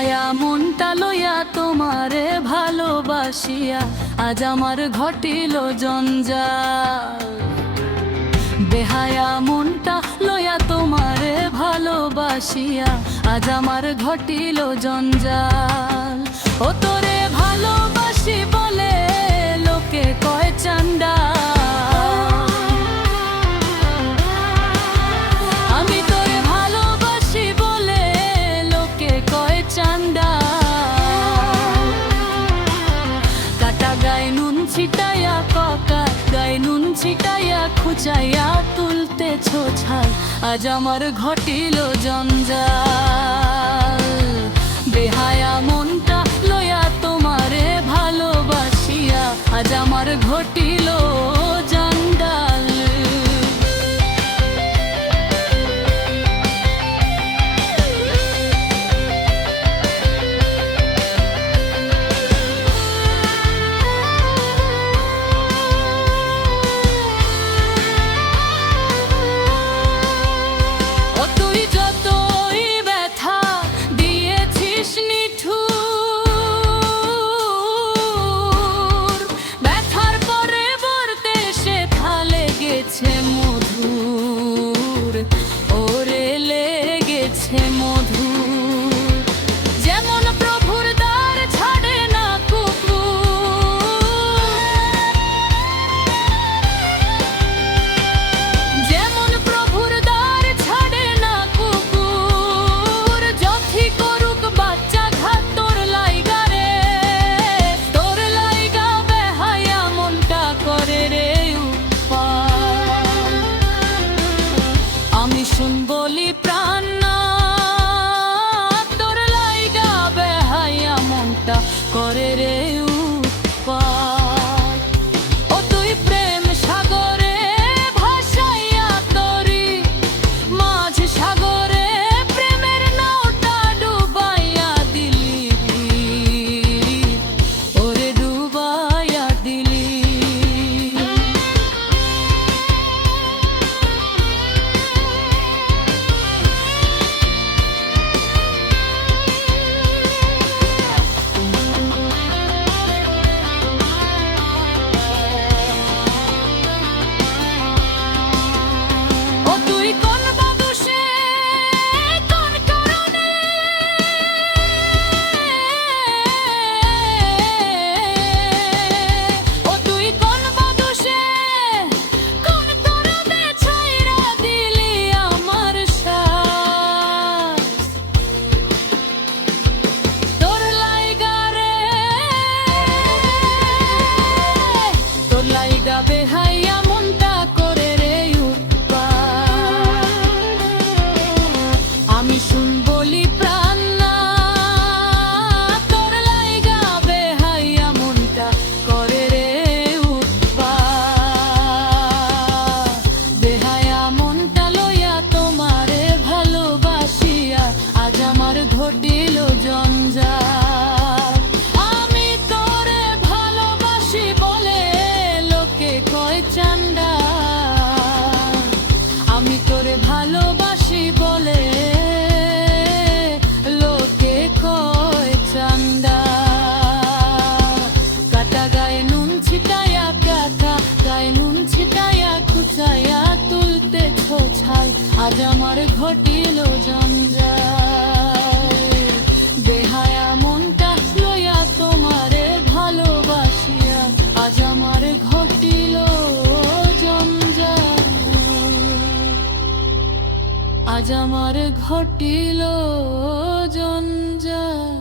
বেহায়া মনটা লইয়া তোমারে ভালোবাসিয়া আজ আমার ঘটিল জঞ্জাল। বেহায়া মনটা লইয়া তোমারে ভালোবাসিয়া আজ আমার ঘটিল জঞ্জাল। ও তোরে ভালোবাসি বলে লোকে কয় চান্দা, আমি তোরে ভালোবাসি বলে লোকে কয় চান্দা। কাটা গায়ে নুন ছিটাইয়া ককা গায়ে নুন ছিটাইয়া খুচাইয়া তুলতেছো ছাল আজ আমার ঘটিল জঞ্জাল। বেহায়া মনটা লইয়া তোমারে ভালোবাসিয়া আজ আমার ঘটিল জঞ্জাল। মধুর ওরে লেগেছে মধুর, যেমন প্রভুর দ্বার ছাড়ে না কুকুর, যেমন প্রভুর দ্বার ছাড়ে না কুকুর। যথি করুক বাচ্চা ঘাত তোর লাইগা রে, তোর লাইগা বেহায়া মনটা করে রে। আমি শুন বলি প্রাণ না তোর লাইগা বেহায়া মনটা করে রে উৎপাত। ও তুই প্রেম সাগরে ভাসাইয়া তোরি মাঝ সাগরে প্রেমের নাওটা ডুবাইয়া দিলি, ওরে ডুবাইয়া দিলি। বেহায়া মনটা করে রে উৎপাত, আমি শুন বলি প্রাণ না তোর লাইগা বেহায়া মনটা করে রে উৎপাত। বেহায়া মনটা লইয়া তোমারে ভালোবাসিয়া আজ আমার ঘটিল জঞ্জাল। আমি তোরে ভালোবাসি বলে কয় চান্দা, আমি তোরে ভালোবাসি বলে লোকে কয় চান্দা। কাটা গায়ে নুন ছিটাইয়া কাটা গায়ে নুন ছিটাইয়া খুচাইয়া তুলতেছো ছাল আজ আমার ঘটিল জঞ্জাল। বেহায়া মনটা লইয়া তোমারে ভালোবাসিয়া আজ আমার ঘটিল জঞ্জাল, আজ আমার ঘটিল জঞ্জাল।